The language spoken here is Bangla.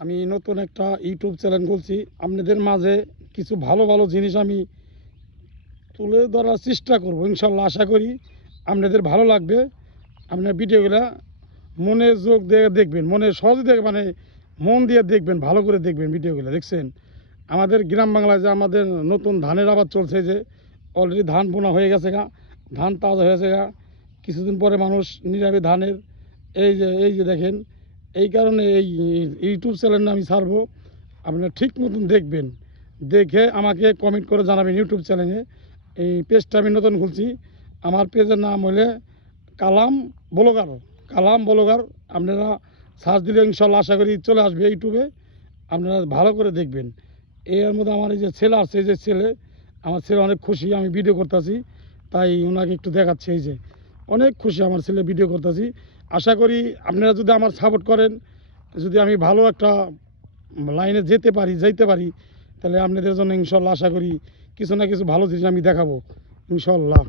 আমি নতুন একটা ইউটিউব চ্যানেল খুলছি। আপনাদের মাঝে কিছু ভালো ভালো জিনিস আমি তুলে ধরার চেষ্টা করব ইনশাল্লাহ। আশা করি আপনাদের ভালো লাগবে। আপনার ভিডিওগুলা মনে যোগ দিয়ে দেখবেন, মনে সহজে দেখ মানে মন দিয়ে দেখবেন, ভালো করে দেখবেন ভিডিওগুলো। দেখছেন আমাদের গ্রাম বাংলায় যে আমাদের নতুন ধানের আবাদ চলছে, যে অলরেডি ধান বোনা হয়ে গেছে গা, ধান তাজা হয়েছে গা, কিছুদিন পরে মানুষ নিরাবে ধানের। এই যে দেখেন, এই কারণে এই ইউটিউব চ্যানেলটা আমি ছাড়বো। আপনারা ঠিক মতন দেখবেন, দেখে আমাকে কমেন্ট করে জানাবেন। ইউটিউব চ্যানেলে এই পেজটা আমি নতুন খুলছি। আমার পেজের নাম হলে কালাম ব্লগার। কালাম ব্লগার আপনারা সার্চ দিলে ইনশাল্লাহ আশা করি চলে আসবে ইউটিউবে। আপনারা ভালো করে দেখবেন। এর মধ্যে আমার এই যে ছেলে আসছে, এই যে ছেলে, আমার ছেলে অনেক খুশি আমি ভিডিও করতেছি, তাই ওনাকে একটু দেখাচ্ছি। এই যে অনেক খুশি আমার ছেলে ভিডিও করতেছি। আশা করি আপনারা যদি আমার সাপোর্ট করেন, যদি আমি ভালো একটা লাইনে যাইতে পারি, তাহলে আপনাদের জন্য ইনশাল্লাহ আশা করি কিছু না কিছু ভালো জিনিস আমি দেখাবো ইনশাল্লাহ।